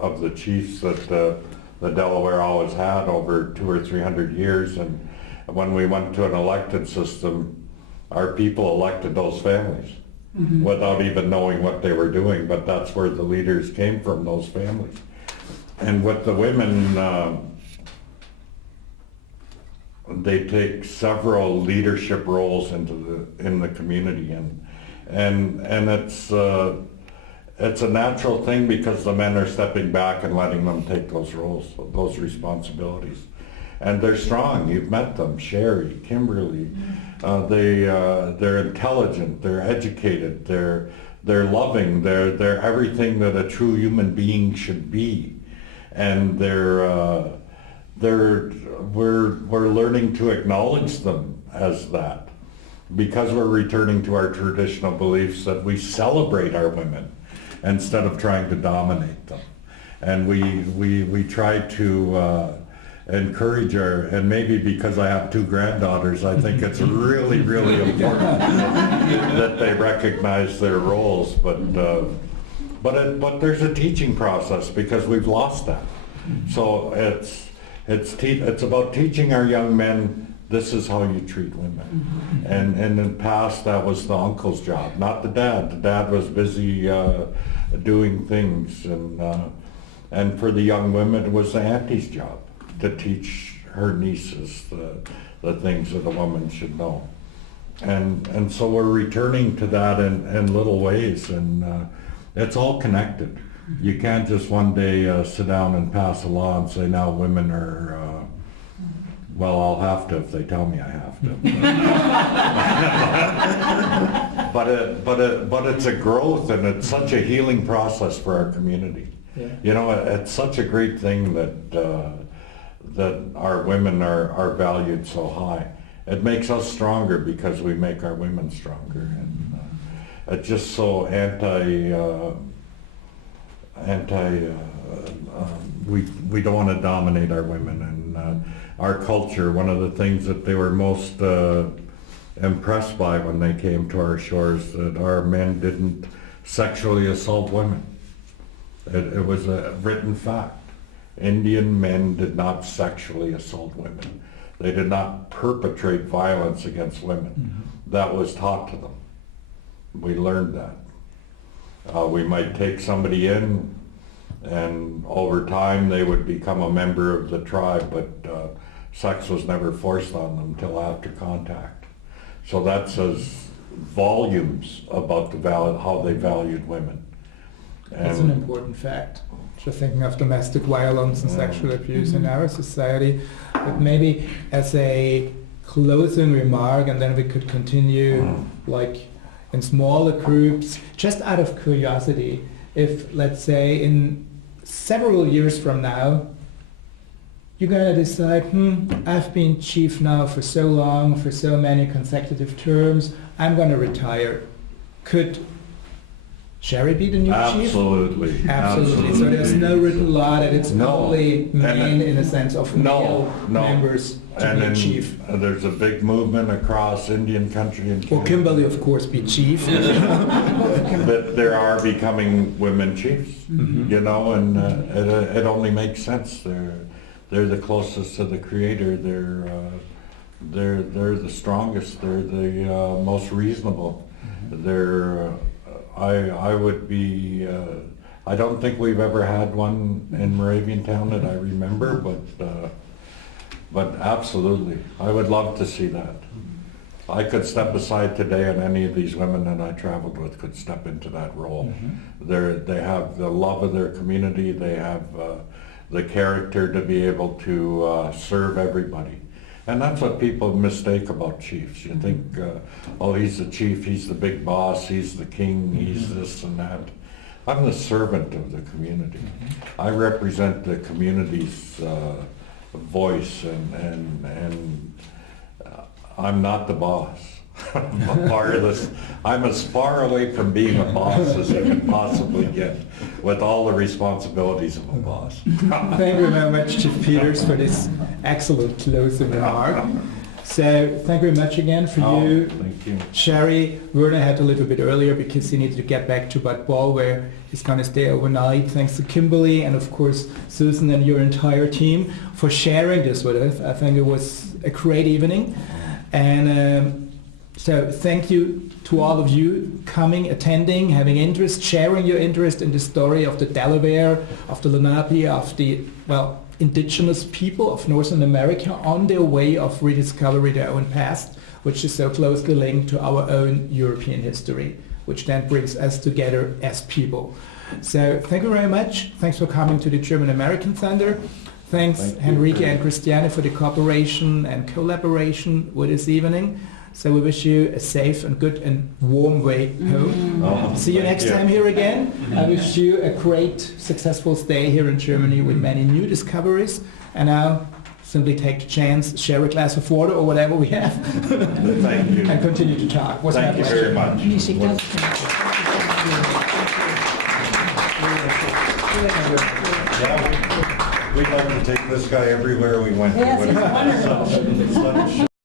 of the chiefs that the Delaware always had over 200 or 300 years. And when we went to an elected system, our people elected those families without even knowing what they were doing, but that's where the leaders came from, those families. And with the women, they take several leadership roles in the community, and it's a natural thing because the men are stepping back and letting them take those roles, those responsibilities. And they're strong. You've met them, Sherry, Kimberly. They're intelligent. They're educated. They're loving. They're everything that a true human being should be. And we're learning to acknowledge them as that, because we're returning to our traditional beliefs that we celebrate our women instead of trying to dominate them. And we try to encourage her, and maybe because I have 2 granddaughters, I think it's really, really important that they recognize their roles. But there's a teaching process because we've lost that. So it's about teaching our young men, this is how you treat women. And in the past, that was the uncle's job, not the dad. The dad was busy doing things, and for the young women, it was the auntie's job to teach her nieces the things that a woman should know. And so we're returning to that in little ways, and it's all connected. You can't just one day sit down and pass a law and say now women are, well, I'll have to if they tell me I have to. But it's a growth, and it's such a healing process for our community. Yeah. You know, it's such a great thing that our women are valued so high. It makes us stronger because we make our women stronger, and it's just so we don't want to dominate our women. And our culture, one of the things that they were most impressed by when they came to our shores, that our men didn't sexually assault women. It was a written fact. Indian men did not sexually assault women. They did not perpetrate violence against women. That was taught to them. We learned that. We might take somebody in, and over time they would become a member of the tribe, but sex was never forced on them until after contact. So that says volumes about how they valued women. That's an important fact. Just thinking of domestic violence and sexual abuse in our society. But maybe as a closing remark, and then we could continue like in smaller groups, just out of curiosity, if let's say in several years from now, you're going to decide, I've been chief now for so long, for so many consecutive terms, I'm going to retire. Could Sherry be the new chief? Absolutely. Absolutely. So there's no written law that it's only men in a sense of male members to be chief. There's a big movement across Indian country and Canada. Well, Kimberly, of course, be chief. But there are becoming women chiefs, you know, and it only makes sense. They're the closest to the Creator. They're the strongest. They're the most reasonable. I would be, I don't think we've ever had one in Moraviantown that I remember, but absolutely, I would love to see that. I could step aside today and any of these women that I traveled with could step into that role. They have the love of their community, they have the character to be able to serve everybody. And that's what people mistake about chiefs. You think, oh, he's the chief, he's the big boss, he's the king, he's this and that. I'm the servant of the community. I represent the community's voice, and I'm not the boss. I'm as far away from being a boss as you can possibly get, with all the responsibilities of a boss. Thank you very much, Chief Peters, for this excellent closing remark. So thank you very much again for you. Thank you. Sherry, Werner had to leave a bit earlier because he needed to get back to Bad Ball where he's going to stay overnight. Thanks to Kimberly and of course Susan and your entire team for sharing this with us. I think it was a great evening. And so thank you to all of you coming, attending, having interest, sharing your interest in the story of the Delaware, of the Lenape, of the, well, indigenous people of Northern America on their way of rediscovering their own past, which is so closely linked to our own European history, which then brings us together as people. So thank you very much. Thanks for coming to the German-American Center. Thanks, Heinrich and Christiane, for the cooperation and collaboration with this evening. So we wish you a safe and good and warm way home. See you next time here again. I wish you a great, successful stay here in Germany with many new discoveries. And now, simply take the chance, share a glass of water or whatever we have. Thank you. And continue to talk. Thank you very much. We'd like to take this guy everywhere we went. Yes, it's wonderful. Such